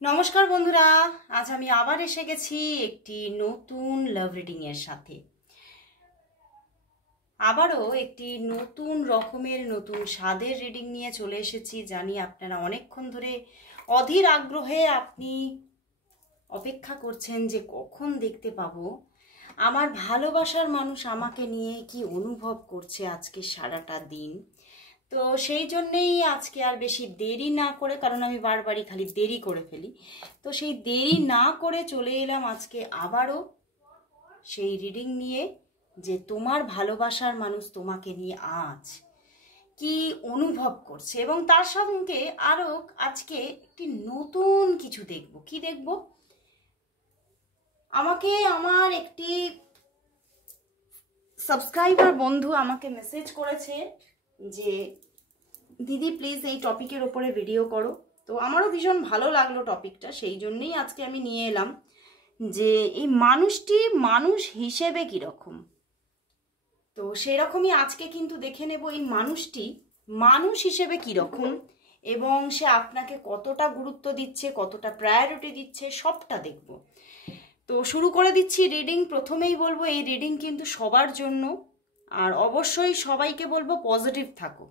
নমস্কার বন্ধুরা, আজ আমি আবার এসে গেছি একটি নতুন লাভ রিডিং এর সাথে। আবারও একটি নতুন রকমের নতুন স্বাদের রিডিং নিয়ে চলে এসেছি। জানি আপনারা অনেকক্ষণ ধরে অধীর আগ্রহে আপনি অপেক্ষা করছেন যে কখন দেখতে পাবো আমার ভালোবাসার মানুষ আমাকে নিয়ে কি অনুভব করছে আজকে সারাটা দিন। তো সেই জন্যেই আজকে আর বেশি দেরি না করে, কারণ আমি বারবারই খালি দেরি করে ফেলি, তো সেই দেরি না করে চলে এলাম আজকে আবারও সেই রিডিং নিয়ে যে তোমার ভালোবাসার মানুষ তোমাকে নিয়ে আজ কি অনুভব করছে। এবং তার সঙ্গে আরও আজকে একটি নতুন কিছু দেখব। কি দেখব? আমাকে আমার একটি সাবস্ক্রাইবার বন্ধু আমাকে মেসেজ করেছে যে দিদি প্লিজ এই টপিকের ওপরে ভিডিও করো। তো আমারও ভীষণ ভালো লাগলো টপিকটা, সেই জন্যই আজকে আমি নিয়ে এলাম যে এই মানুষটি মানুষ হিসেবে কীরকম। তো সেরকমই আজকে কিন্তু দেখে নেব এই মানুষটি মানুষ হিসেবে কীরকম এবং সে আপনাকে কতটা গুরুত্ব দিচ্ছে, কতটা প্রায়োরিটি দিচ্ছে, সবটা দেখব। তো শুরু করে দিচ্ছি রিডিং। প্রথমেই বলবো এই রিডিং কিন্তু সবার জন্য, আর অবশ্যই সবাইকে বলবো পজিটিভ থাকো।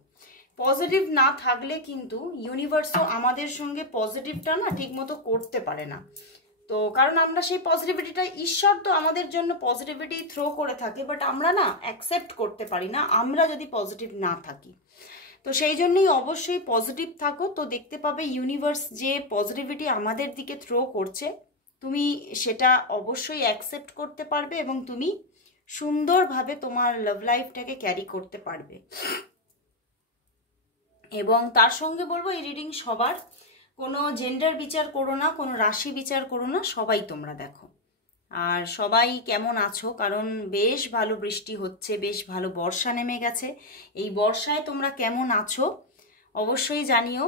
পজিটিভ না থাকলে কিন্তু ইউনিভার্সও আমাদের সঙ্গে পজিটিভটা না ঠিকমতো করতে পারে না। তো কারণ আমরা সেই পজিটিভিটিটা, ঈশ্বর তো আমাদের জন্য পজিটিভিটি থ্রো করে থাকে, বাট আমরা না অ্যাকসেপ্ট করতে পারি না আমরা যদি পজিটিভ না থাকি। তো সেই জন্যই অবশ্যই পজিটিভ থাকো। তো দেখতে পাবে ইউনিভার্স যে পজিটিভিটি আমাদের দিকে থ্রো করছে, তুমি সেটা অবশ্যই অ্যাকসেপ্ট করতে পারবে এবং তুমি সুন্দরভাবে তোমার লাভ লাইফটাকে ক্যারি করতে পারবে। এবং তার সঙ্গে বলবো এই রিডিং সবার, কোনো জেন্ডার বিচার করো না, কোনো রাশি বিচার করো না, সবাই তোমরা দেখো। আর সবাই কেমন আছো, কারণ বেশ ভালো বৃষ্টি হচ্ছে, বেশ ভালো বর্ষা নেমে গেছে। এই বর্ষায় তোমরা কেমন আছো অবশ্যই জানিও,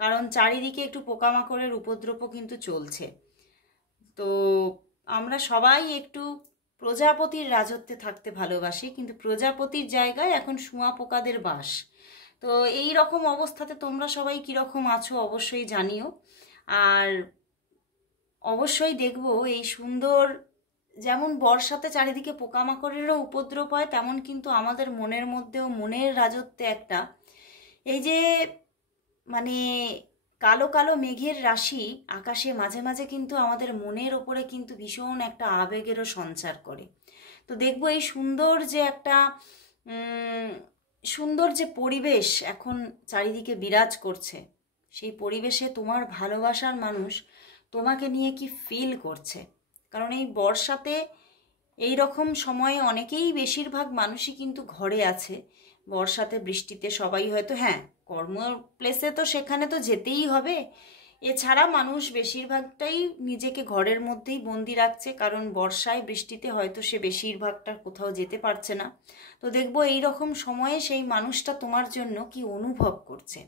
কারণ চারিদিকে একটু পোকামাকড়ের উপদ্রবও কিন্তু চলছে। তো আমরা সবাই একটু প্রজাপতির রাজত্বে থাকতে ভালোবাসি, কিন্তু প্রজাপতির জায়গায় এখন শুঁয়াপোকাদের বাস। তো এই রকম অবস্থাতে তোমরা সবাই কীরকম আছো অবশ্যই জানিও। আর অবশ্যই দেখব এই সুন্দর, যেমন বর্ষাতে চারিদিকে পোকামাকড়েরও উপদ্রব হয়, তেমন কিন্তু আমাদের মনের মধ্যেও মনের রাজত্বে একটা এই যে মানে কালো কালো মেঘের রাশি আকাশে মাঝে মাঝে কিন্তু আমাদের মনের ওপরে কিন্তু ভীষণ একটা আবেগেরও সঞ্চার করে। তো দেখবো এই সুন্দর যে একটা সুন্দর যে পরিবেশ এখন চারিদিকে বিরাজ করছে, সেই পরিবেশে তোমার ভালোবাসার মানুষ তোমাকে নিয়ে কি ফিল করছে। কারণ এই বর্ষাতে এই রকম সময়ে অনেকেই, বেশিরভাগ মানুষই কিন্তু ঘরে আছে বর্ষাতে বৃষ্টিতে। সবাই হয়তো হ্যাঁ কর্ম প্লেসে তো সেখানে তো যেতেই হবে, এছাড়া মানুষ বেশিরভাগটাই নিজেকে ঘরের মধ্যেই বন্দি রাখছে, কারণ বর্ষায় বৃষ্টিতে হয়তো সে বেশিরভাগটা কোথাও যেতে পারছে না। তো দেখবো এই রকম সময়ে সেই মানুষটা তোমার জন্য কি অনুভব করছে,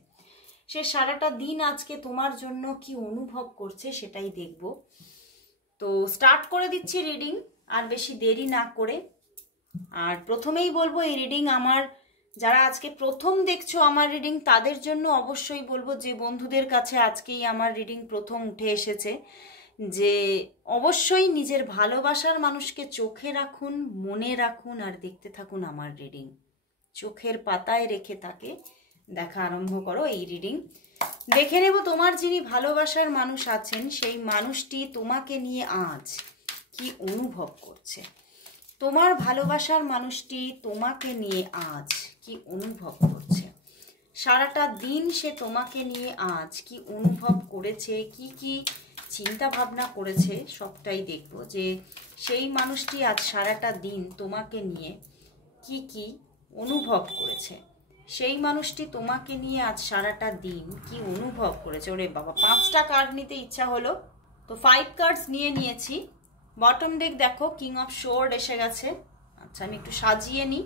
সে সারাটা দিন আজকে তোমার জন্য কি অনুভব করছে সেটাই দেখব। তো স্টার্ট করে দিচ্ছি রিডিং আর বেশি দেরি না করে। আর প্রথমেই বলবো এই রিডিং আমার, যারা আজকে প্রথম দেখছো আমার রিডিং তাদের জন্য অবশ্যই বলবো, যে বন্ধুদের কাছে আজকেই আমার রিডিং প্রথম উঠে এসেছে, যে অবশ্যই নিজের ভালোবাসার মানুষকে চোখে রাখুন, মনে রাখুন আর দেখতে থাকুন আমার রিডিং। চোখের পাতায় রেখে তাকে দেখা আরম্ভ করো এই রিডিং। দেখে নেব তোমার যিনি ভালোবাসার মানুষ আছেন সেই মানুষটি তোমাকে নিয়ে আজ কি অনুভব করছে। তোমার ভালোবাসার মানুষটি তোমাকে নিয়ে আজ কি অনুভব করছে, সারাটা দিন সে তোমাকে নিয়ে আজ কি অনুভব করেছে, কি কি চিন্তা ভাবনা করেছে, সবটাই দেখব। যে সেই মানুষটি আজ সারাটা দিন তোমাকে নিয়ে কি কি অনুভব করেছে, সেই মানুষটি তোমাকে নিয়ে আজ সারাটা দিন কি অনুভব করেছে। ওরে বাবা, 5টা কার্ড নিতে ইচ্ছা হলো, তো 5 কার্ডস নিয়ে নিয়েছি। বটম ডেক দেখো কিং অফ শোর্ড এসে গেছে। আচ্ছা আমি একটু সাজিয়ে নিই,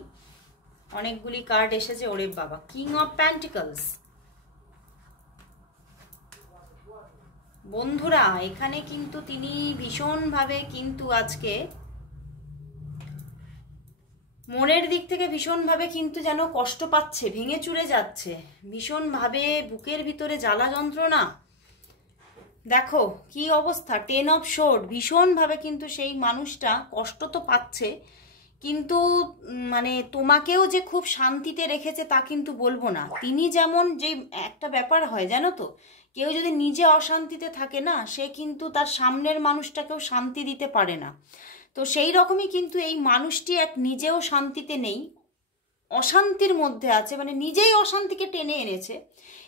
অনেকগুলি কার্ড এসেছে। ওরে বাবা, কিং অফ প্যান্টিকলস। বন্ধুরা এখানে কিন্তু তিনি ভীষণভাবে কিন্তু আজকে মনের দিক থেকে ভীষণভাবে কিন্তু যেন কষ্ট পাচ্ছে, ভেঙে চুরে যাচ্ছে ভীষণভাবে, বুকের ভিতরে জ্বালা যন্ত্রণা দেখো কি অবস্থা, 10 অফ শোর্ড, ভীষণভাবে কিন্তু সেই মানুষটা কষ্ট তো পাচ্ছে, কিন্তু মানে তোমাকেও যে খুব শান্তিতে রেখেছে তা কিন্তু বলবো না। তিনি যেমন, যে একটা ব্যাপার হয় জানো তো, কেউ যদি নিজে অশান্তিতে থাকে না, সে কিন্তু তার সামনের মানুষটাকেও শান্তি দিতে পারে না। তো সেই রকমই কিন্তু এই মানুষটি নিজেও শান্তিতে নেই, অশান্তির মধ্যে আছে, মানে নিজেই অশান্তিকে টেনে এনেছে,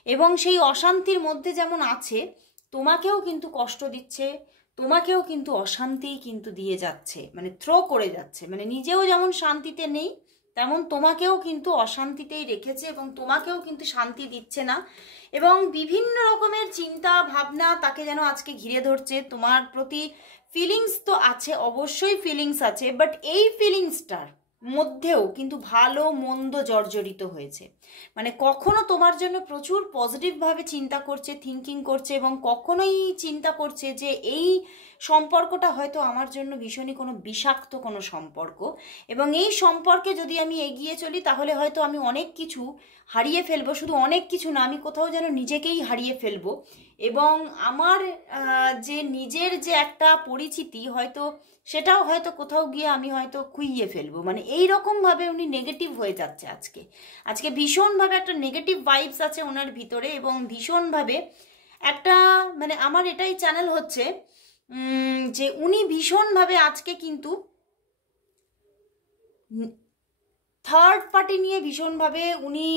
এবং সেই অশান্তির মধ্যে যেমন আছে তোমাকেও কিন্তু কষ্ট দিচ্ছে, তোমাকেও কিন্তু অশান্তিই কিন্তু দিয়ে যাচ্ছে, মানে থ্রো করে যাচ্ছে, মানে নিজেও যেমন শান্তিতে নেই তেমন তোমাকেও কিন্তু অশান্তিতেই রেখেছে, এবং তোমাকেও কিন্তু শান্তি দিচ্ছে না, এবং বিভিন্ন রকমের চিন্তা ভাবনা তাকে যেন আজকে ঘিরে ধরছে। তোমার প্রতি ফিলিংস তো আছে, অবশ্যই ফিলিংস আছে, বাট এই ফিলিংসটার মধ্যেও কিন্তু ভালো মন্দ জর্জরিত হয়েছে। মানে কখনো তোমার জন্য প্রচুর পজিটিভভাবে চিন্তা করছে, থিঙ্কিং করছে, এবং কখনোই চিন্তা করছে যে এই সম্পর্কটা হয়তো আমার জন্য ভীষণই কোনো বিষাক্ত কোনো সম্পর্ক, এবং এই সম্পর্কে যদি আমি এগিয়ে চলি তাহলে হয়তো আমি অনেক কিছু হারিয়ে ফেলবো, শুধু অনেক কিছু না, আমি কোথাও যেন নিজেকেই হারিয়ে ফেলবো, এবং আমার যে নিজের যে একটা পরিচিতি হয়তো সেটাও হয়তো কোথাও গিয়ে আমি হয়তো খুইয়ে ফেলবো। মানে এই রকমভাবে উনি নেগেটিভ হয়ে যাচ্ছে আজকে, আজকে ভীষণভাবে একটা নেগেটিভ ভাইবস আছে ওনার ভিতরে, এবং ভীষণভাবে একটা, মানে আমার এটাই চ্যানেল হচ্ছে যে উনি ভীষণভাবে আজকে কিন্তু থার্ড পার্টি নিয়ে ভীষণভাবে উনি,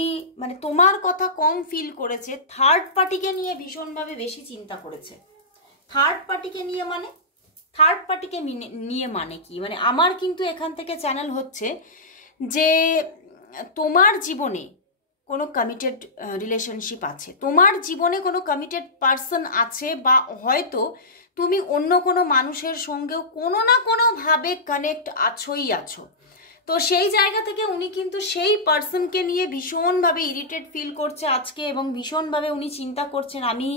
মানে তোমার কথা কম ফিল করেছে, থার্ড পার্টিকে নিয়ে ভীষণভাবে বেশি চিন্তা করেছে। থার্ড পার্টিকে নিয়ে মানে, থার্ড পার্টিকে নিয়ে মানে কি, মানে আমার কিন্তু এখান থেকে চ্যানেল হচ্ছে যে তোমার জীবনে কোনো কমিটেড রিলেশনশিপ আছে, তোমার জীবনে কোনো কমিটেড পার্সন আছে, বা হয়তো তুমি অন্য কোনো মানুষের সঙ্গেও কোনো না কোনোভাবে কানেক্ট আছোই আছো। তো সেই জায়গা থেকে উনি কিন্তু সেই পার্সনকে নিয়ে ভীষণভাবে ইরিটেট ফিল করছে আজকে, এবং ভীষণভাবে উনি চিন্তা করছেন আমি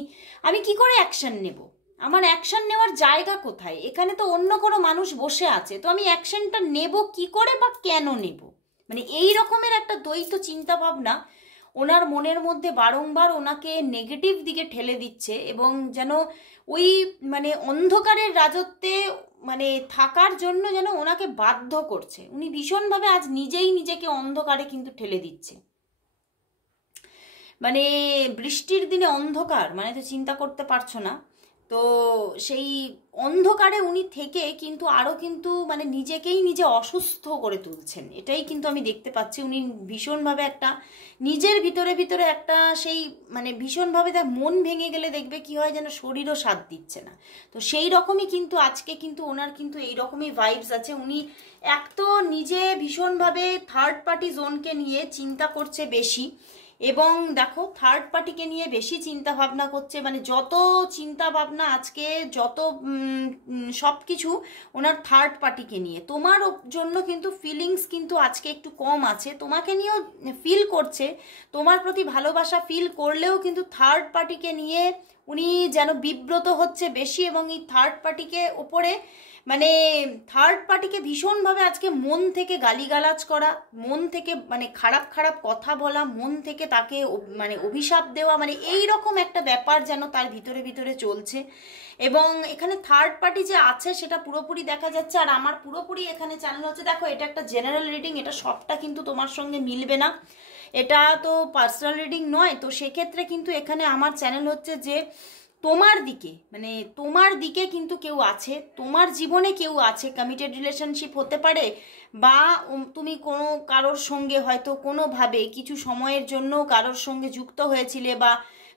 আমি কি করে অ্যাকশন নেব, আমার অ্যাকশন নেওয়ার জায়গা কোথায়, এখানে তো অন্য কোনো মানুষ বসে আছে, তো আমি অ্যাকশনটা নেব কি করে বা কেন নেব, মানে এই রকমের একটা দ্বৈত চিন্তা ভাবনা ওনার মনের মধ্যে বারংবার ওনাকে নেগেটিভ দিকে ঠেলে দিচ্ছে, এবং যেন ওই মানে অন্ধকারের রাজত্বে মানে থাকার জন্য যেন ওনাকে বাধ্য করছে। উনি ভীষণভাবে আজ নিজেই নিজেকে অন্ধকারে কিন্তু ঠেলে দিচ্ছে। মানে বৃষ্টির দিনে অন্ধকার মানে তো চিন্তা করতে পারছো না, তো সেই অন্ধকারে উনি থেকে কিন্তু আরও কিন্তু মানে নিজেকেই নিজে অসুস্থ করে তুলছেন, এটাই কিন্তু আমি দেখতে পাচ্ছি। উনি ভীষণভাবে একটা নিজের ভিতরে ভিতরে একটা সেই মানে ভীষণভাবে তার মন ভেঙে গেলে দেখবে কি হয়, যেন শরীরও সাথ দিচ্ছে না। তো সেই রকমই কিন্তু আজকে কিন্তু ওনার কিন্তু এই রকমই ভাইবস আছে। উনি এক তো নিজে ভীষণভাবে থার্ড পার্টি জোনকে নিয়ে চিন্তা করছে বেশি, এবং দেখো থার্ড পার্টিকে নিয়ে বেশি চিন্তা ভাবনা করছে, মানে যত চিন্তা ভাবনা আজকে যত সব কিছু ওনার থার্ড পার্টিকে নিয়ে। তোমার জন্য কিন্তু ফিলিংস কিন্তু আজকে একটু কম আছে, তোমাকে নিয়েও ফিল করছে, তোমার প্রতি ভালোবাসা ফিল করলেও কিন্তু থার্ড পার্টিকে নিয়ে উনি যেন বিব্রত হচ্ছে বেশি, এবং এই থার্ড পার্টিকে ওপরে মানে থার্ড পার্টিকে ভীষণভাবে আজকে মন থেকে গালিগালাজ করা, মন থেকে মানে খারাপ খারাপ কথা বলা, মন থেকে তাকে মানে অভিশাপ দেওয়া, মানে এই রকম একটা ব্যাপার যেন তার ভিতরে ভিতরে চলছে। এবং এখানে থার্ড পার্টি যে আছে সেটা পুরোপুরি দেখা যাচ্ছে, আর আমার পুরোপুরি এখানে চ্যানেল হচ্ছে, দেখো এটা একটা জেনারেল রিডিং, এটা সবটা কিন্তু তোমার সঙ্গে মিলবে না, এটা তো পার্সোনাল রিডিং নয়। তো সেক্ষেত্রে কিন্তু এখানে আমার চ্যানেল হচ্ছে যে তোমার দিকে, মানে তোমার দিকে কিন্তু কেউ আছে, তোমার জীবনে কেউ আছে, কমিটেড রিলেশনশিপ হতে পারে, বা তুমি কোনো কারোর সঙ্গে হয়তো কোনোভাবে কিছু সময়ের জন্য কারোর সঙ্গে যুক্ত হয়েছিলে, বা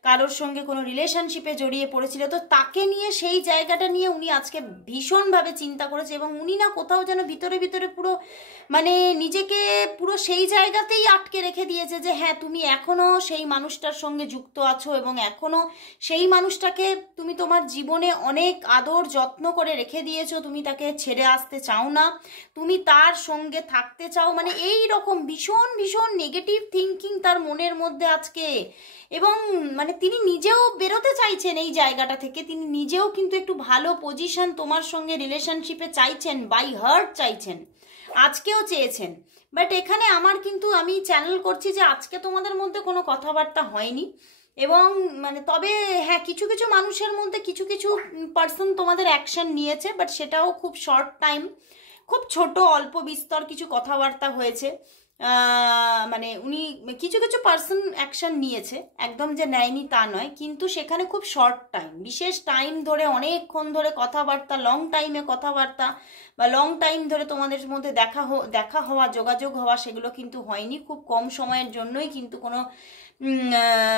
কারোর সঙ্গে কোনো রিলেশনশিপে জড়িয়ে পড়েছিল, তো তাকে নিয়ে সেই জায়গাটা নিয়ে উনি আজকে ভীষণভাবে চিন্তা করেছে, এবং উনি না কোথাও যেন ভিতরে ভিতরে পুরো মানে নিজেকে পুরো সেই জায়গাতেই আটকে রেখে দিয়েছে যে হ্যাঁ তুমি এখনো সেই মানুষটার সঙ্গে যুক্ত আছো, এবং এখনো সেই মানুষটাকে তুমি তোমার জীবনে অনেক আদর যত্ন করে রেখে দিয়েছো, তুমি তাকে ছেড়ে আসতে চাও না, তুমি তার সঙ্গে থাকতে চাও, মানে এই রকম ভীষণ ভীষণ নেগেটিভ থিঙ্কিং তার মনের মধ্যে আজকে। এবং মানে তিনি নিজেও বেরোতে চাইছেন এই জায়গাটা থেকে, তিনি নিজেও কিন্তু একটু ভালো পজিশন তোমার সঙ্গে রিলেশনশিপে চাইছেন, বাই হার্ট চাইছেন, আজকেও চেয়েছেন। বাট এখানে আমার কিন্তু আমি চ্যানেল করছি যে আজকে তোমাদের মধ্যে কোনো কথাবার্তা হয়নি, এবং মানে তবে হ্যাঁ, কিছু কিছু মানুষের মধ্যে কিছু কিছু পার্সন তোমাদের অ্যাকশন নিয়েছে, বাট সেটাও খুব শর্ট টাইম, খুব ছোট অল্প বিস্তর কিছু কথাবার্তা হয়েছে। মানে উনি কিছু কিছু পার্সন অ্যাকশন নিয়েছে, একদম যে নেয়নি তা নয়, কিন্তু সেখানে খুব শর্ট টাইম, বিশেষ টাইম ধরে অনেকক্ষণ ধরে কথাবার্তা, লং টাইমে কথাবার্তা বা লং টাইম ধরে তোমাদের মধ্যে দেখা হওয়া, যোগাযোগ হওয়া, সেগুলো কিন্তু হয়নি। খুব কম সময়ের জন্যই কিন্তু কোনো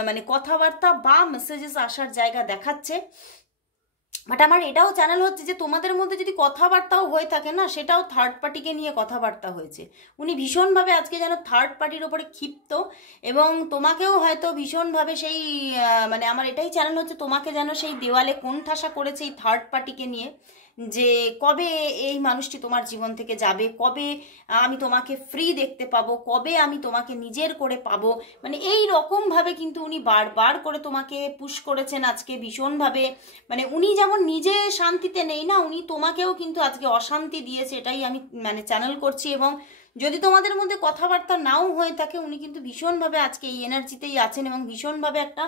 মানে কথাবার্তা বা মেসেজেস আসার জায়গা দেখাচ্ছে। বাট আমার এটাও চ্যানেল হচ্ছে যে তোমাদের মধ্যে যদি কথাবার্তাও হয়ে থাকে না, সেটাও থার্ড পার্টিকে নিয়ে কথাবার্তা হয়েছে। উনি ভীষণভাবে আজকে যেন থার্ড পার্টির ওপরে ক্ষিপ্ত, এবং তোমাকেও হয়তো ভীষণভাবে সেই মানে আমার এটাই চ্যানেল হচ্ছে তোমাকে যেন সেই দেওয়ালে কোণঠাসা করেছে এই থার্ড পার্টিকে নিয়ে, যে কবে এই মানুষটি তোমার জীবন থেকে যাবে, কবে আমি তোমাকে ফ্রি দেখতে পাবো, কবে আমি তোমাকে নিজের করে পাবো, মানে এই রকমভাবে কিন্তু উনি বারবার করে তোমাকে পুশ করেছেন আজকে ভীষণভাবে। মানে উনি যেমন নিজে শান্তিতে নেই না, উনি তোমাকেও কিন্তু আজকে অশান্তি দিয়েছে, এটাই আমি মানে চ্যানেল করছি। এবং যদি তোমাদের মধ্যে কথাবার্তা নাও হয়ে থাকে, উনি কিন্তু ভীষণভাবে আজকে এই এনার্জিতেই আছেন এবং ভীষণভাবে একটা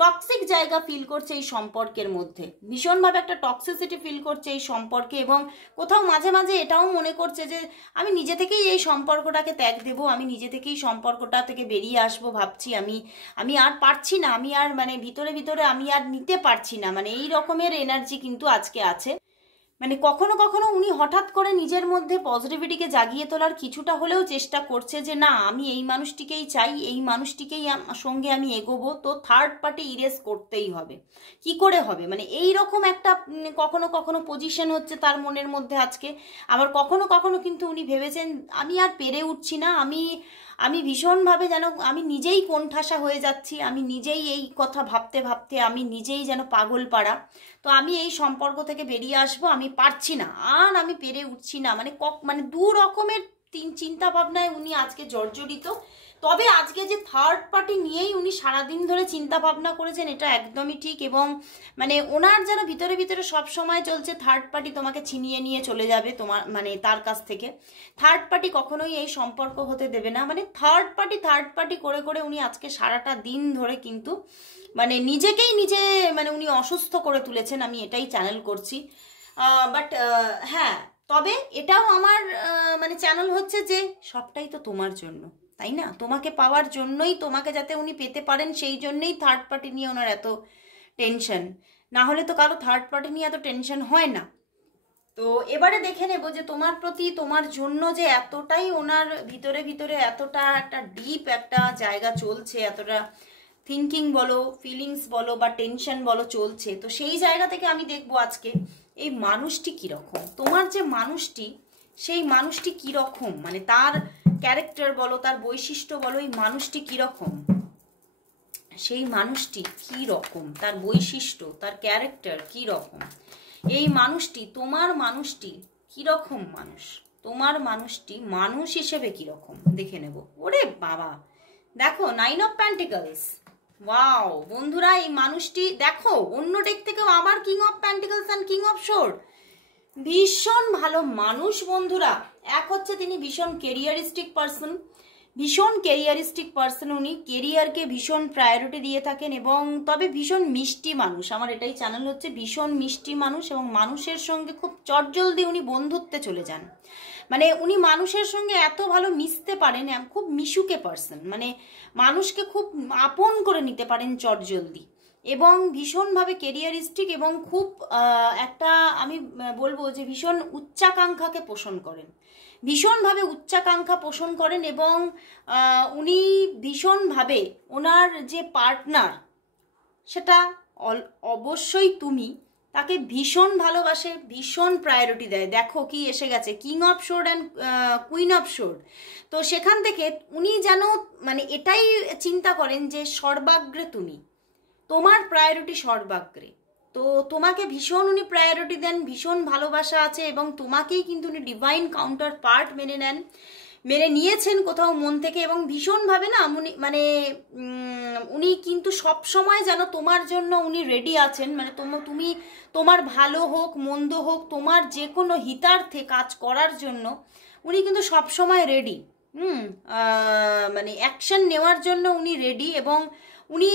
টক্সিক জায়গা ফিল করছে এই সম্পর্কের মধ্যে, ভীষণভাবে একটা টক্সিসিটি ফিল করছে এই সম্পর্কে, এবং কোথাও মাঝে মাঝে এটাও মনে করছে যে আমি নিজে থেকেই এই সম্পর্কটাকে ত্যাগ দেব, আমি নিজে থেকেই সম্পর্কটা থেকে বেরিয়ে আসবো, ভাবছি আমি আমি আর পারছি না, আমি আর মানে ভিতরে ভিতরে আমি আর নিতে পারছি না, মানে এই রকমের এনার্জি কিন্তু আজকে আছে। মানে কখনো কখনো উনি হঠাৎ করে নিজের মধ্যে পজিটিভিটিকে জাগিয়ে তোলার কিছুটা হলেও চেষ্টা করছে, যে না আমি এই মানুষটিকেই চাই, এই মানুষটিকেই সঙ্গে আমি এগোবো, তো থার্ড পার্টি ইরেজ করতেই হবে। কি করে হবে, মানে এই রকম একটা কখনো কখনো পজিশন হচ্ছে তার মনের মধ্যে আজকে। আবার কখনো কখনো কিন্তু উনি ভেবেছেন আমি আর পেরে উঠছি না, আমি আমি ভীষণভাবে যেন আমি নিজেই কোণঠাসা হয়ে যাচ্ছি, আমি নিজেই এই কথা ভাবতে ভাবতে আমি নিজেই যেন পাগল পাড়া, তো আমি এই সম্পর্ক থেকে বেরিয়ে আসবো, আমি পারছি না আর আমি পেরে উঠছি না, মানে মানে দু রকমের চিন্তা ভাবনায় উনি আজকে জর্জরিত। তবে আজকে যে থার্ড পার্টি নিয়েই উনি সারাদিন ধরে চিন্তা ভাবনা করেছেন, এটা একদমই ঠিক। এবং মানে ওনার যেন ভিতরে ভিতরে সব সময় চলছে থার্ড পার্টি তোমাকে ছিনিয়ে নিয়ে চলে যাবে তোমার মানে তার কাছ থেকে, থার্ড পার্টি কখনোই এই সম্পর্ক হতে দেবে না, মানে থার্ড পার্টি করে করে উনি আজকে সারাটা দিন ধরে কিন্তু মানে নিজেকেই নিজে মানে উনি অসুস্থ করে তুলেছেন, আমি এটাই চ্যানেল করছি। বাট হ্যাঁ, তবে এটাও আমার মানে চ্যানেল হচ্ছে যে সবটাই তো তোমার জন্য, তাই না? তোমাকে পাওয়ার জন্যই, তোমাকে যাতে উনি পেতে পারেন সেই জন্যই থার্ড পার্টি নিয়ে ওনার এত টেনশন, না হলে তো কারো থার্ড পার্টি নিয়ে এত টেনশন হয় না। তো এবারে দেখে নেব যে তোমার প্রতি, তোমার জন্য যে এতটাই ওনার ভিতরে ভিতরে এতটা একটা ডিপ একটা জায়গা চলছে, এতটা থিঙ্কিং বলো, ফিলিংস বলো বা টেনশন বলো চলছে, তো সেই জায়গা থেকে আমি দেখবো আজকে এই মানুষটি কীরকম, তোমার যে মানুষটি সেই মানুষটি কীরকম, মানে তার ক্যারেক্টার বলো, তার বৈশিষ্ট্য বলো, এই মানুষটি কীরকম, সেই মানুষটি কী রকম, তার বৈশিষ্ট্য, তার ক্যারেক্টার কী রকম, এই মানুষটি, তোমার মানুষটি কীরকম মানুষ, তোমার মানুষটি মানুষ হিসেবে কীরকম দেখে নেব। ওরে বাবা, দেখো 9 অফ পেন্টিকলস, ওয়াও বন্ধুরা, এই মানুষটি দেখো অন্য ডেক থেকেও আবার king of pentacles and king of sword, ভীষণ ভালো মানুষ বন্ধুরা। এক হচ্ছে তিনি ভীষণ কেরিয়ারিস্টিক পার্সন, ভীষণ কেরিয়ারিস্টিক পার্সন, উনি কেরিয়ারকে ভীষণ প্রায়োরিটি দিয়ে থাকেন, এবং তবে ভীষণ মিষ্টি মানুষ, আমার এটাই চ্যানেল হচ্ছে ভীষণ মিষ্টি মানুষ, এবং মানুষের সঙ্গে খুব চটজলদি উনি বন্ধুত্বে চলে যান, মানে উনি মানুষের সঙ্গে এত ভালো মিশতে পারেন, খুব মিশুকে পার্সন, মানে মানুষকে খুব আপন করে নিতে পারেন চটজলদি, এবং ভীষণভাবে কেরিয়ারিস্টিক, এবং খুব একটা আমি বলবো যে ভীষণ উচ্চাকাঙ্ক্ষাকে পোষণ করেন, ভীষণভাবে উচ্চাকাঙ্ক্ষা পোষণ করেন, এবং উনি ভীষণভাবে ওনার যে পার্টনার সেটা অবশ্যই তুমি, তাকে ভীষণ ভালোবাসে, ভীষণ প্রায়োরিটি দেয়। দেখো কি এসে গেছে, king of sword and queen of sword, তো সেখান থেকে উনি যেন মানে এটাই চিন্তা করেন যে সর্বাগ্রে তুমি, তোমার প্রায়োরিটি সর্বাগ্রে, তো তোমাকে ভীষণ উনি প্রায়োরিটি দেন, ভীষণ ভালোবাসা আছে, এবং তোমাকেই কিন্তু উনি ডিভাইন কাউন্টার পার্ট মেনে নেন, মেনে নিয়েছেন কোথাও মন থেকে, এবং ভীষণভাবে না উনি মানে উনি কিন্তু সব সময় যেন তোমার জন্য উনি রেডি আছেন, মানে তুমি তোমার ভালো হোক মন্দ হোক, তোমার যে কোনো হিতার্থে কাজ করার জন্য উনি কিন্তু সব সময় রেডি, মানে অ্যাকশন নেওয়ার জন্য উনি রেডি, এবং উনি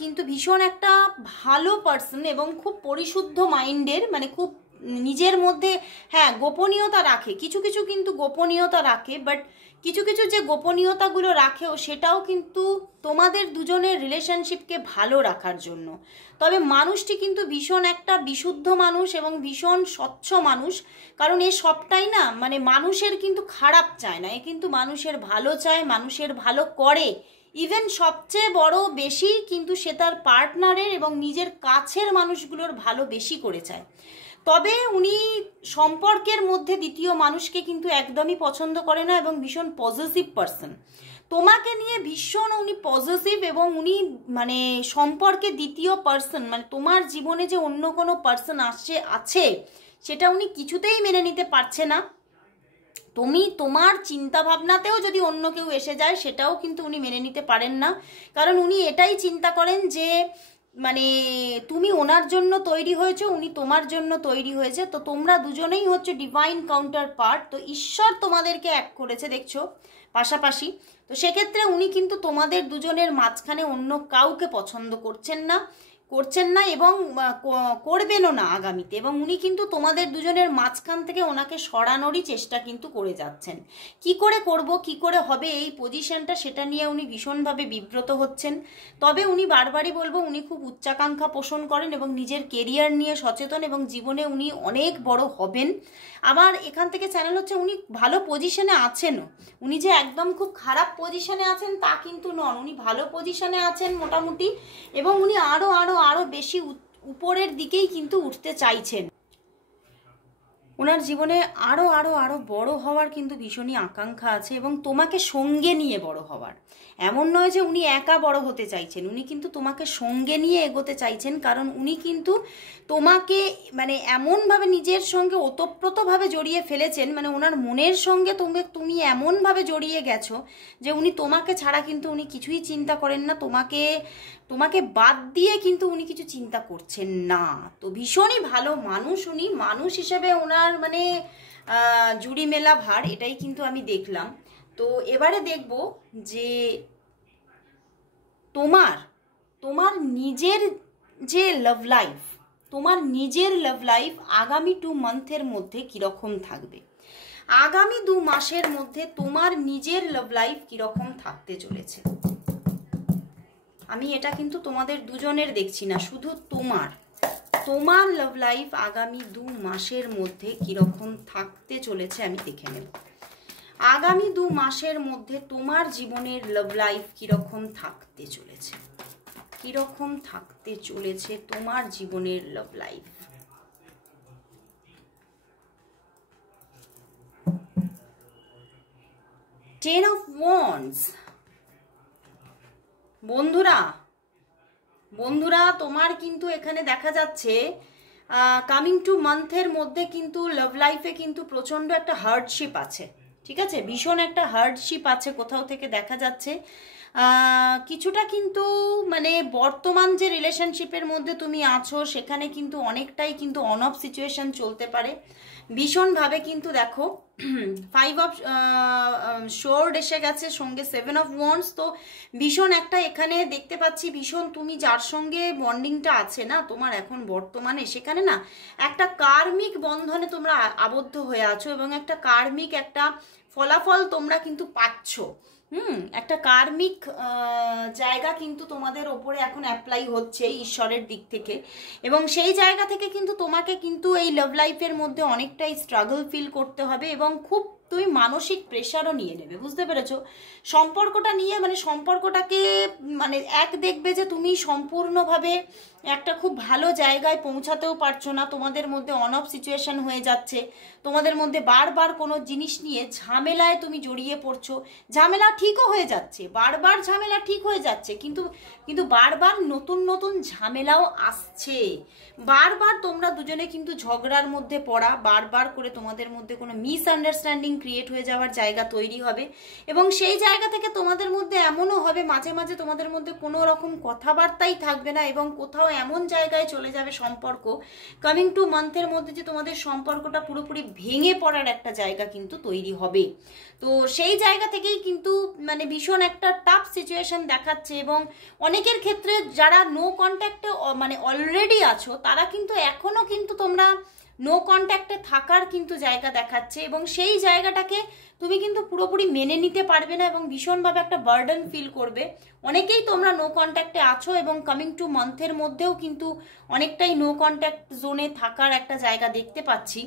কিন্তু ভীষণ একটা ভালো পার্সন এবং খুব পরিশুদ্ধ মাইন্ডের, মানে খুব নিজের মধ্যে হ্যাঁ গোপনীয়তা রাখে, কিছু কিছু কিন্তু গোপনীয়তা রাখে, বাট কিছু কিছু যে গোপনীয়তাগুলো রাখেও সেটাও কিন্তু তোমাদের দুজনের রিলেশনশিপকে ভালো রাখার জন্য। তবে মানুষটি কিন্তু ভীষণ একটা বিশুদ্ধ মানুষ এবং ভীষণ স্বচ্ছ মানুষ, কারণ এ সবটাই না মানে মানুষের কিন্তু খারাপ চায় না, এ কিন্তু মানুষের ভালো চায়, মানুষের ভালো করে, ইভেন সবচেয়ে বড় বেশি কিন্তু সে তার পার্টনারের এবং নিজের কাছের মানুষগুলোর ভালো বেশি করে চায়। তবে উনি সম্পর্কের মধ্যে দ্বিতীয় মানুষকে কিন্তু একদমই পছন্দ করে না এবং ভীষণ পজিটিভ পার্সন, তোমাকে নিয়ে ভীষণ উনি পজিটিভ, এবং উনি মানে সম্পর্কে দ্বিতীয় পার্সন, মানে তোমার জীবনে যে অন্য কোনো পার্সন আছে সেটা উনি কিছুতেই মেনে নিতে পারছে না। তুমি তোমার চিন্তা ভাবনাতেও যদি অন্য কেউ এসে যায় সেটাও কিন্তু উনি মেনে নিতে পারেন না, কারণ উনি এটাই চিন্তা করেন যে মানে তুমি ওনার জন্য তৈরি হয়েছে, উনি তোমার জন্য তৈরি হয়েছে, তো তোমরা দুজনেই হচ্ছে ডিভাইন কাউন্টার পার্ট, তো ঈশ্বর তোমাদেরকে এক করেছে দেখছো পাশাপাশি। তো সেক্ষেত্রে উনি কিন্তু তোমাদের দুজনের মাঝখানে অন্য কাউকে পছন্দ করছেন না এবং করবেনও না আগামীতে, এবং উনি কিন্তু তোমাদের দুজনের মাঝখান থেকে ওনাকে সরানোরই চেষ্টা কিন্তু করে যাচ্ছেন। কি করে করব, কি করে হবে এই পজিশনটা, সেটা নিয়ে উনি ভীষণভাবে বিব্রত হচ্ছেন। তবে উনি বারবারই বলবো উনি খুব উচ্চাকাঙ্ক্ষা পোষণ করেন এবং নিজের কেরিয়ার নিয়ে সচেতন, এবং জীবনে উনি অনেক বড় হবেন। আবার এখান থেকে চ্যানেল হচ্ছে উনি ভালো পজিশনে আছেনও, উনি যে একদম খুব খারাপ পজিশনে আছেন তা কিন্তু নন, উনি ভালো পজিশনে আছেন মোটামুটি, এবং উনি আরো আরো আরো বেশি উপরের দিকেই কিন্তু উঠতে চাইছেন। ওনার জীবনে আরো আরো আরো বড় হওয়ার কিন্তু ভীষণই আকাঙ্ক্ষা আছে, এবং তোমাকে সঙ্গে নিয়ে বড় হওয়ার। এমন নয় যে উনি একা বড় হতে চাইছেন, উনি কিন্তু তোমাকে সঙ্গে নিয়ে এগোতে চাইছেন, কারণ উনি কিন্তু তোমাকে মানে এমনভাবে নিজের সঙ্গে ওতপ্রোতভাবে জড়িয়ে ফেলেছেন, মানে ওনার মনের সঙ্গে তুমি এমনভাবে জড়িয়ে গেছো যে উনি তোমাকে ছাড়া কিন্তু উনি কিছুই চিন্তা করেন না, তোমাকে বাদ দিয়ে কিন্তু উনি কিছু চিন্তা করছেন না। তো ভীষণই ভালো মানুষ উনি, মানুষ হিসেবে ওনার মানে জুড়ি মেলা ভার, এটাই কিন্তু আমি দেখলাম। তো এবারে দেখব যে তোমার নিজের যে লাভ লাইফ, তোমার নিজের লাভ লাইফ আগামী 2 মান্থের মধ্যে কিরকম থাকবে, আগামী 2 মাসের মধ্যে তোমার নিজের লাভ লাইফ কিরকম থাকতে চলেছে। আমি এটা কিন্তু তোমাদের দুজনের দেখছি না, শুধু তোমার লাভ লাইফ আগামী 2 মাসের মধ্যে কিরকম থাকতে চলেছে আমি দেখে নেব। আগামী 2 মাসের মধ্যে তোমার জীবনের লাভ লাইফ কিরকম থাকতে চলেছে, কিরকম থাকতে চলেছে তোমার জীবনের love life. Ten of wands. বন্ধুরা তোমার কিন্তু এখানে দেখা যাচ্ছে কামিং 2 মান্থের মধ্যে কিন্তু লাভ লাইফে কিন্তু প্রচন্ড একটা হার্ডশিপ আছে, ঠিক আছে, ভীষণ একটা হার্ডশিপ আছে কোথাও থেকে দেখা যাচ্ছে। কিছুটা কিন্তু মানে বর্তমান যে রিলেশনশিপের মধ্যে তুমি আছো সেখানে কিন্তু অনেকটাই কিন্তু অন অফ সিচুয়েশন চলতে পারে ভীষণভাবে, কিন্তু দেখো 5 অফ শোর্ড এসে গেছে, সঙ্গে 7 অফ ওয়ান্ডস। তো ভীষণ একটা এখানে দেখতে পাচ্ছি ভীষণ তুমি যার সঙ্গে বন্ডিংটা আছে না তোমার এখন বর্তমানে, সেখানে না একটা কার্মিক বন্ধনে তোমরা আবদ্ধ হয়ে আছো, এবং একটা কার্মিক একটা ফলাফল তোমরা কিন্তু পাচ্ছ। একটা কার্মিক জায়গা কিন্তু তোমাদের ওপরে এখন অ্যাপ্লাই হচ্ছে ঈশ্বরের দিক থেকে, এবং সেই জায়গা থেকে কিন্তু তোমাকে কিন্তু এই লাভ লাইফের মধ্যে অনেকটাই স্ট্রাগল ফিল করতে হবে, এবং খুব তুমি মানসিক প্রেশারও নিয়ে নেবে, বুঝতে পেরেছো সম্পর্কটা নিয়ে, মানে সম্পর্কটাকে মানে দেখবে যে তুমি সম্পূর্ণভাবে একটা খুব ভালো জায়গায় পৌঁছাতেও পারছো না, তোমাদের মধ্যে অন অফ সিচুয়েশন হয়ে যাচ্ছে, তোমাদের মধ্যে বারবার কোনো জিনিস নিয়ে ঝামেলায় তুমি জড়িয়ে পড়ছো, ঝামেলা ঠিকও হয়ে যাচ্ছে, বারবার ঝামেলা ঠিক হয়ে যাচ্ছে, কিন্তু বারবার নতুন নতুন ঝামেলাও আসছে, বারবার তোমরা দুজনে কিন্তু ঝগড়ার মধ্যে পড়া, বারবার করে তোমাদের মধ্যে কোনো মিসআন্ডারস্ট্যান্ডিং ক্রিয়েট হয়ে যাওয়ার জায়গা তৈরি হবে। এবং সেই জায়গা থেকে তোমাদের মধ্যে এমনও হবে মাঝে মাঝে তোমাদের মধ্যে কোনো রকম কথাবার্তাই থাকবে না, এবং কোথাও এমন জায়গায় চলে যাবে সম্পর্ক কামিং টু মান্থের মধ্যে যে তোমাদের সম্পর্কটা পুরোপুরি ভেঙে পড়ার একটা জায়গা কিন্তু তৈরি হবে। তো সেই জায়গা থেকেই কিন্তু মানে ভীষণ একটা টাফ সিচুয়েশন দেখাচ্ছে। এবং অনেকের ক্ষেত্রে যারা নো কন্ট্যাক্টে মানে অলরেডি আছো তারা কিন্তু এখনও কিন্তু তোমরা নো কন্ট্যাক্টে থাকার কিন্তু জায়গা দেখাচ্ছে, এবং সেই জায়গাটাকে তুমি কিন্তু পুরোপুরি মেনে নিতে পারবে না এবং ভীষণভাবে একটা বার্ডেন ফিল করবে। অনেকেই তোমরা নো কন্ট্যাক্টে আছো এবং কামিং টু মান্থের মধ্যেও কিন্তু অনেকটাই নো কন্ট্যাক্ট জোনে থাকার একটা জায়গা দেখতে পাচ্ছি।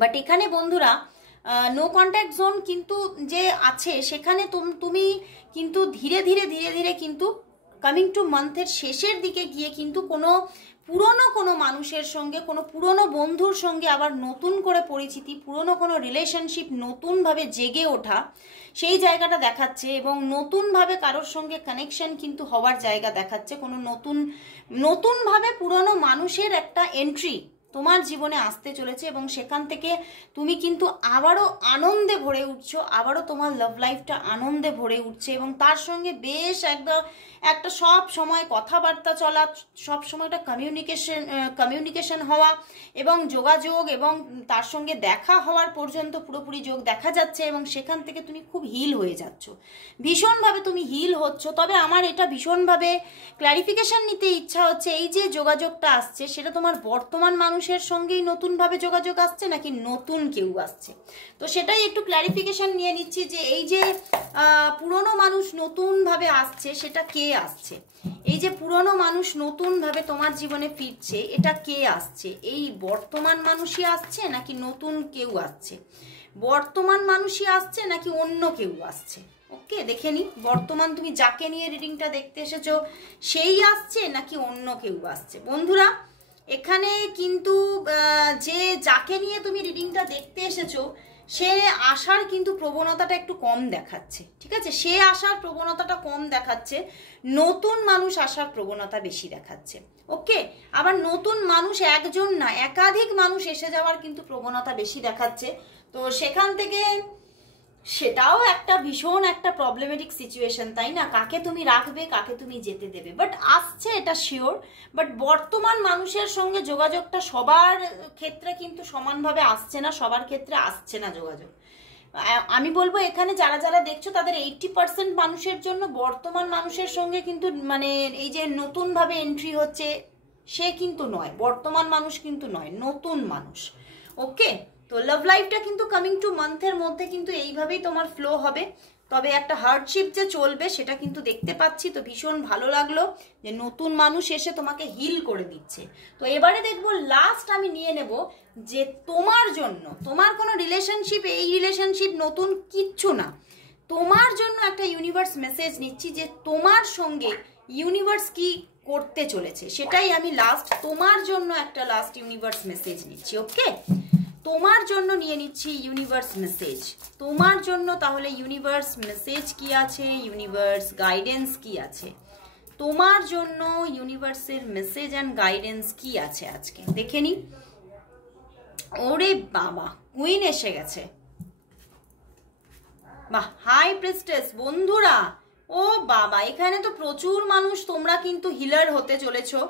বাট এখানে বন্ধুরা নো কন্ট্যাক্ট জোন কিন্তু যে আছে সেখানে তুমি কিন্তু ধীরে ধীরে ধীরে ধীরে কিন্তু কামিং টু মান্থের শেষের দিকে গিয়ে কিন্তু কোনো মানুষের সঙ্গে, কোনো পুরনো বন্ধুর সঙ্গে আবার নতুন করে পরিচিতি, পুরনো কোনো রিলেশনশিপ নতুনভাবে জেগে ওঠা সেই জায়গাটা দেখাচ্ছে। এবং নতুনভাবে কারোর সঙ্গে কানেকশন কিন্তু হওয়ার জায়গা দেখাচ্ছে। কোনো নতুনভাবে পুরনো মানুষের একটা এন্ট্রি তোমার জীবনে আসতে চলেছে, এবং সেখান থেকে তুমি কিন্তু আবারও আনন্দে ভরে উঠছো, আবারও তোমার লাভ লাইফটা আনন্দে ভরে উঠছে। এবং তার সঙ্গে বেশ একটা সব সময় কথাবার্তা চলা, সব সময় একটা কমিউনিকেশন হওয়া এবং যোগাযোগ, এবং তার সঙ্গে দেখা হওয়ার পর্যন্ত পুরোপুরি যোগ দেখা যাচ্ছে। এবং সেখান থেকে তুমি খুব হিল হয়ে যাচ্ছ, ভীষণভাবে তুমি হিল হচ্ছ। তবে আমার এটা ভীষণভাবে ক্ল্যারিফিকেশন নিতে ইচ্ছা হচ্ছে, এই যে যোগাযোগটা আসছে সেটা তোমার বর্তমান মানুষের সঙ্গেই নতুনভাবে যোগাযোগ আসছে নাকি নতুন কেউ আসছে। তো সেটাই একটু ক্ল্যারিফিকেশন নিয়ে নিচ্ছি যে এই যে পুরনো মানুষ নতুনভাবে আসছে সেটা কে আসছে, এই যে পুরনো মানুষ নতুনভাবে তোমার জীবনে ফিরছে এটা কে আসছে, এই বর্তমান মানুষই আসছে নাকি নতুন কেউ আসছে, বর্তমান মানুষই আসছে নাকি অন্য কেউ আসছে। ওকে, দেখে নি বর্তমান তুমি যাকে নিয়ে রিডিংটা দেখতে এসেছো সেই আসছে নাকি অন্য কেউ আসছে। বন্ধুরা এখানে কিন্তু যে যাকে নিয়ে তুমি রিডিংটা দেখতে এসেছো সে আসার কিন্তু প্রবণতাটা একটু কম দেখাচ্ছে, ঠিক আছে, সে আসার প্রবণতাটা কম দেখাচ্ছে, নতুন মানুষ আসার প্রবণতা বেশি দেখাচ্ছে। ওকে, আবার নতুন মানুষ একজন না একাধিক মানুষ এসে যাওয়ার কিন্তু প্রবণতা বেশি দেখাচ্ছে। তো সেখান থেকে সেটাও একটা ভীষণ একটা প্রবলেমেটিক সিচুয়েশন, তাই না, কাকে তুমি রাখবে কাকে তুমি যেতে দেবে। বাট আসছে এটা শিওর, বাট বর্তমান মানুষের সঙ্গে যোগাযোগটা সবার ক্ষেত্রে কিন্তু সমানভাবে আসছে না, সবার ক্ষেত্রে আসছে না যোগাযোগ। আমি বলবো এখানে যারা যারা দেখছো তাদের 80% মানুষের জন্য বর্তমান মানুষের সঙ্গে কিন্তু মানে এই যে নতুনভাবে এন্ট্রি হচ্ছে সে কিন্তু নয়, বর্তমান মানুষ কিন্তু নয়, নতুন মানুষ। ওকে, তো লাভ লাইফটা কিন্তু কামিং টু মান্থের মধ্যে কিন্তু এইভাবেই তোমার ফ্লো হবে। তবে একটা হার্ডশিপ যে চলবে সেটা কিন্তু দেখতে পাচ্ছি। তো ভীষণ ভালো লাগলো যে নতুন মানুষ এসে তোমাকে হিল করে দিচ্ছে। তো এবারে দেখবো লাস্ট আমি নিয়ে নেব যে তোমার জন্য, তোমার কোনো রিলেশনশিপ, এই রিলেশনশিপ নতুন কিচ্ছু না, তোমার জন্য একটা ইউনিভার্স মেসেজ নিচ্ছি যে তোমার সঙ্গে ইউনিভার্স কি করতে চলেছে সেটাই আমি লাস্ট তোমার জন্য একটা লাস্ট ইউনিভার্স মেসেজ নিচ্ছি। ওকে, তোমার জন্য নিয়ে নিচ্ছি ইউনিভার্স মেসেজ তোমার জন্য। তাহলে ইউনিভার্স মেসেজ কি আছে, ইউনিভার্স গাইডেন্স কি আছে তোমার জন্য, ইউনিভার্সের মেসেজ অ্যান্ড গাইডেন্স কি আছে আজকে দেখে নি। ওরে বাবা, কুইন এসে গেছে, বাহ, হাই প্রিস্টেস। বন্ধুরা ও বাবা, এখানে তো প্রচুর মানুষ তোমরা কিন্তু হিলার হতে চলেছো।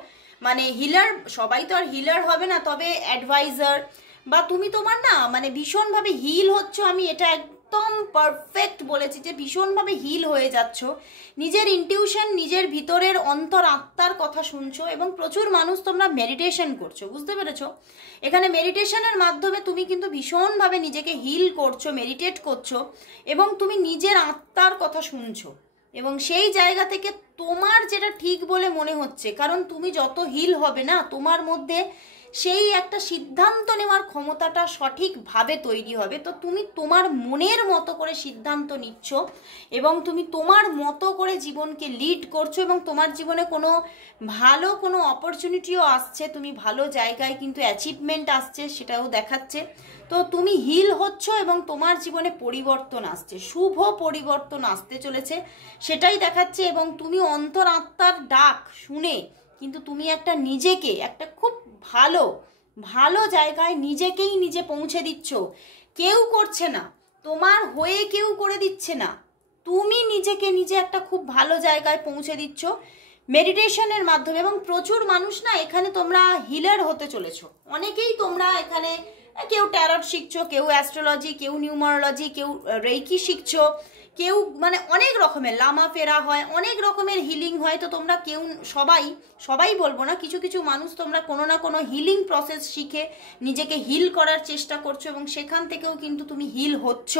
মানে হিলার, সবাই তো আর হিলার হবে না, তবে অ্যাডভাইজার বা তুমি তোমার না মানে ভীষণভাবে হিল হচ্ছ, আমি এটা একদম পারফেক্ট বলেছি যে ভীষণভাবে হিল হয়ে যাচ্ছ, নিজের ইনটিউশন, নিজের ভিতরের অন্তর আত্মার কথা শুনছো, এবং প্রচুর মানুষ তোমরা মেডিটেশন করছো, বুঝতে পেরেছো। এখানে মেডিটেশনের মাধ্যমে তুমি কিন্তু ভীষণভাবে নিজেকে হিল করছো, মেডিটেট করছো, এবং তুমি নিজের আত্মার কথা শুনছো, এবং সেই জায়গা থেকে তোমার যেটা ঠিক বলে মনে হচ্ছে, কারণ তুমি যত হিল হবে না তোমার মধ্যে সেই একটা সিদ্ধান্ত নেওয়ার ক্ষমতাটা সঠিকভাবে তৈরি হবে। তো তুমি তোমার মনের মতো করে সিদ্ধান্ত নিচ্ছ, এবং তুমি তোমার মতো করে জীবনকে লিড করছো, এবং তোমার জীবনে কোনো ভালো কোনো অপরচুনিটিও আসছে, তুমি ভালো জায়গায় কিন্তু অ্যাচিভমেন্ট আসছে সেটাও দেখাচ্ছে। তো তুমি হিল হচ্ছ এবং তোমার জীবনে পরিবর্তন আসছে, শুভ পরিবর্তন আসতে চলেছে সেটাই দেখাচ্ছে। এবং তুমি অন্তরাত্মার ডাক শুনে কিন্তু তুমি একটা নিজেকে একটা খুব ভালো ভালো জায়গায় নিজেকেই নিজে পৌঁছে দিচ্ছ। কেউ করছে না, তোমার হয়ে কেউ করে দিচ্ছে না, তুমি নিজেকে নিজে একটা খুব ভালো জায়গায় পৌঁছে দিচ্ছ মেডিটেশনের মাধ্যমে। এবং প্রচুর মানুষ না এখানে তোমরা হিলার হতে চলেছো। অনেকেই তোমরা এখানে কেউ ট্যারট শিখছো, কেউ অ্যাস্ট্রোলজি, কেউ নিউমারোলজি, কেউ রেইকি শিখছো, কেউ মানে অনেক রকমের লামা ফেরা হয়, অনেক রকমের হিলিং হয়। তো তোমরা কেউ সবাই বলবো না, কিছু কিছু মানুষ তোমরা কোনো না কোনো হিলিং প্রসেস শিখে নিজেকে হিল করার চেষ্টা করছো এবং সেখান থেকেও কিন্তু তুমি হিল হচ্ছ।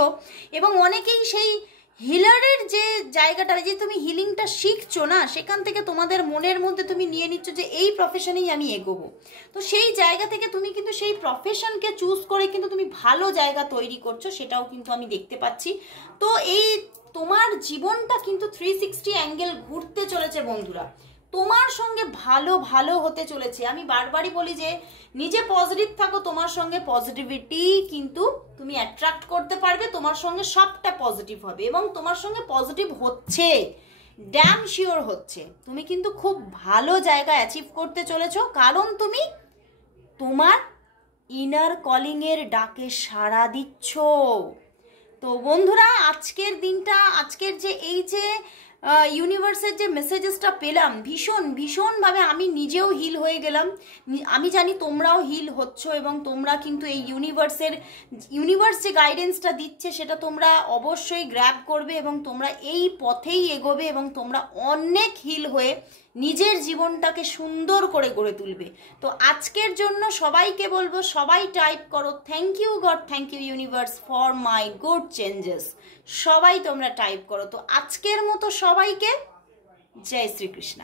এবং অনেকেই সেই হিলারের যে জায়গাটা, যে তুমি হিলিংটা শিখছো না, সেখান থেকে তোমাদের মনের মধ্যে তুমি নিয়ে নিচ্ছ যে এই প্রফেশনেই আমি এগোবো। তো সেই জায়গা থেকে তুমি কিন্তু সেই প্রফেশনকে চুজ করে কিন্তু তুমি ভালো জায়গা তৈরি করছো, সেটাও কিন্তু আমি দেখতে পাচ্ছি। তো এই তোমার জীবনটা কিন্তু 360 অ্যাঙ্গেল ঘুরতে চলেছে বন্ধুরা, তোমার সঙ্গে ভালো ভালো হতে চলেছে। আমি বারবারই বলি যে নিজে পজিটিভ থাকো, তোমার সঙ্গে পজিটিভিটি কিন্তু তুমি অ্যাট্রাক্ট করতে পারবে, তোমার সঙ্গে সবটা পজিটিভ হবে এবং তোমার সঙ্গে পজিটিভ হচ্ছে, ড্যাম শিওর হচ্ছে। তুমি কিন্তু খুব ভালো জায়গা অ্যাচিভ করতে চলেছো, কারণ তুমি তোমার ইনার কলিংয়ের ডাকে সাড়া দিচ্ছ। তো বন্ধুরা, আজকের দিনটা, আজকের যে এই যে ইউনিভার্সের যে মেসেজেসটা পেলাম, ভীষণভাবে আমি নিজেও হিল হয়ে গেলাম। আমি জানি তোমরাও হিল হচ্ছ এবং তোমরা কিন্তু এই ইউনিভার্স যে গাইডেন্সটা দিচ্ছে সেটা তোমরা অবশ্যই গ্র্যাব করবে এবং তোমরা এই পথেই এগোবে এবং তোমরা অনেক হিল হয়ে নিজের জীবনটাকে সুন্দর করে গড়ে তুলবে। তো আজকের জন্য সবাইকে বলবো, সবাই টাইপ করো thank you God, thank you universe for my good changes. সবাই তোমরা টাইপ করো। তো আজকের মতো সবাইকে জয় শ্রীকৃষ্ণ।